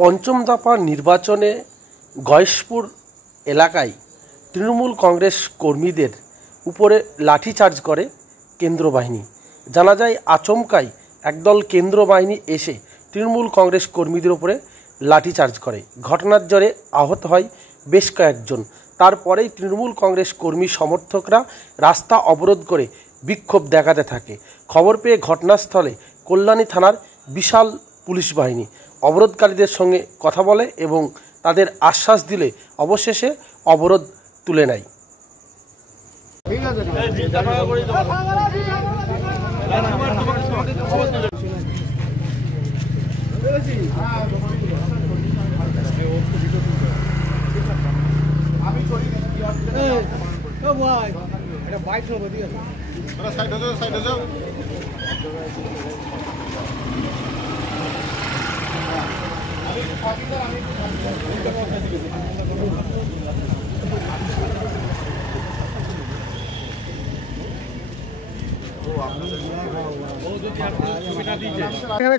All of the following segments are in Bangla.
পঞ্চম দফা নির্বাচনে গয়েশপুর এলাকায় তৃণমূল কংগ্রেস কর্মীদের উপরে লাঠিচার্জ করে কেন্দ্র বাহিনী। জানা যায় আচমকাই একদল কেন্দ্র বাহিনী এসে তৃণমূল কংগ্রেস কর্মীদের উপরে লাঠিচার্জ করে। ঘটনার জেরে আহত হয় বেশ কয়েকজন। তারপরেই তৃণমূল কংগ্রেস কর্মী সমর্থকরা রাস্তা অবরোধ করে বিক্ষোভ দেখাতে থাকে। খবর পেয়ে ঘটনাস্থলে কল্যাণী থানার বিশাল পুলিশ বাহিনী অবরোধকারীদের সঙ্গে কথা বলে এবং তাদের আশ্বাস দিলে অবশেষে অবরোধ তুলে নেয়।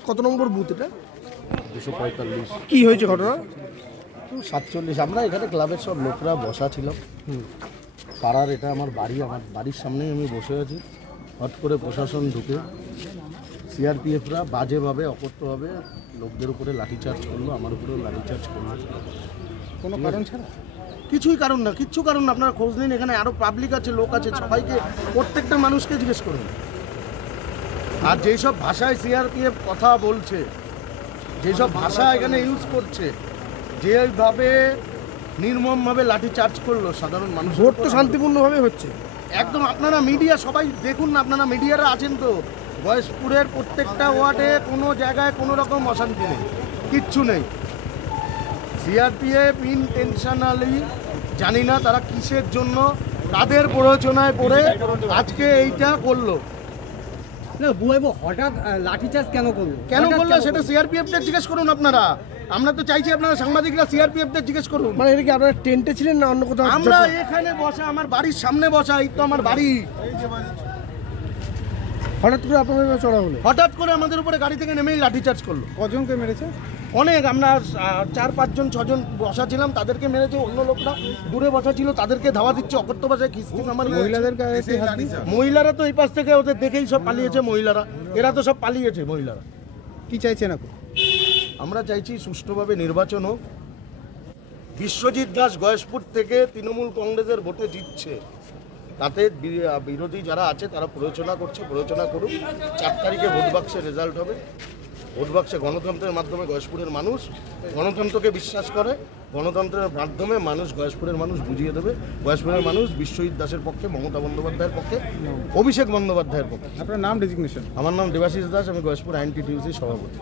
কত নম্বর বুথ এটা? 245। কি হয়েছে ঘটনা? 47। আমরা এখানে ক্লাবের সব লোকরা বসা ছিলাম। পাড়ার এটা আমার বাড়ির সামনেই আমি বসে আছি। হট করে প্রশাসন ঢুকে সিআরপিএফরা বাজেভাবে অকথ্যভাবে লোকদের উপরে লাঠিচার্জ করলো, আমার উপরেও লাঠিচার্জ করলো। কোনো কারণ ছাড়া? কিছুই কারণ না, কিচ্ছু কারণ না। আপনারা খোঁজ নিন, এখানে আরও পাবলিক আছে, লোক আছে, সবাইকে প্রত্যেকটা মানুষকে জিজ্ঞেস করুন। আর যেসব ভাষায় সিআরপিএফ কথা বলছে, যেসব ভাষা এখানে ইউজ করছে, যেভাবে নির্মমভাবে লাঠিচার্জ করলো সাধারণ মানুষ। ভোট তো শান্তিপূর্ণভাবে হচ্ছে একদম। আপনারা মিডিয়া সবাই দেখুন না, আপনারা মিডিয়ারা আছেন তো। গয়েশপুরের প্রত্যেকটা ওয়ার্ডে কোনো জায়গায় কোনো রকম অশান্তি নেই, কিচ্ছু নেই। সিআরপিএফ ইনটেনশনালি, জানি না তারা কিসের জন্য, তাদের প্ররোচনায় পড়ে আজকে এইটা করলো। না হঠাৎ লাঠিচার্জ কেন করলো সেটা সিআরপিএফদের জিজ্ঞেস করুন আপনারা। আমরা তো চাইছি আপনারা সাংবাদিকরা সিআরপিএফদের জিজ্ঞেস করুন। মানে এটা কি আপনারা টেন্টে ছিলেন না অন্য কোথাও? আমরা এখানে বসা, আমার বাড়ির সামনে বসা, এই তো আমার বাড়ি। হঠাৎ করে আপনাদের চড়া হলো? হঠাৎ করে আমাদের উপরে গাড়ি থেকে নেমেই লাঠিচার্জ করলো। কজনকে মেরেছে? অনেক। আমরা 4-5 জন 6 জন বসা ছিলাম, তাদেরকে মেরেছে। অন্য লোকরা দূরে বসা ছিল, তাদেরকে ধাওয়া দিচ্ছে অকথ্য ভাষায়, কিস্তি নামানি। মহিলারা তো এই পাশ থেকে ওদের দেখেই সব পালিয়েছে। মহিলারা, এরা তো সব পালিয়েছে মহিলারা। কি চাইছেন এখন? আমরা চাইছি সুষ্ঠুভাবে নির্বাচন হোক। বিশ্বজিৎ দাস গয়েশপুর থেকে তৃণমূল কংগ্রেসের ভোটে জিতছে, তাতে বিরোধী যারা আছে তারা প্ররোচনা করছে, প্ররোচনা করুক। 4 তারিখে ভোট বাক্সে রেজাল্ট হবে। ভোট বাক্সে গণতন্ত্রের মাধ্যমে গয়েশপুরের মানুষ গণতন্ত্রকে বিশ্বাস করে। গণতন্ত্রের মাধ্যমে মানুষ, গয়েশপুরের মানুষ বুঝিয়ে দেবে। গয়েশপুরের মানুষ বিশ্বজিৎ দাসের পক্ষে, মমতা বন্দ্যোপাধ্যায়ের পক্ষে, অভিষেক বন্দ্যোপাধ্যায়ের পক্ষে। আপনার নাম, ডেজিগনেশন? আমার নাম দেবাশিস দাস, আমি গয়েশপুর আইএনটিটিউসির সভাপতি।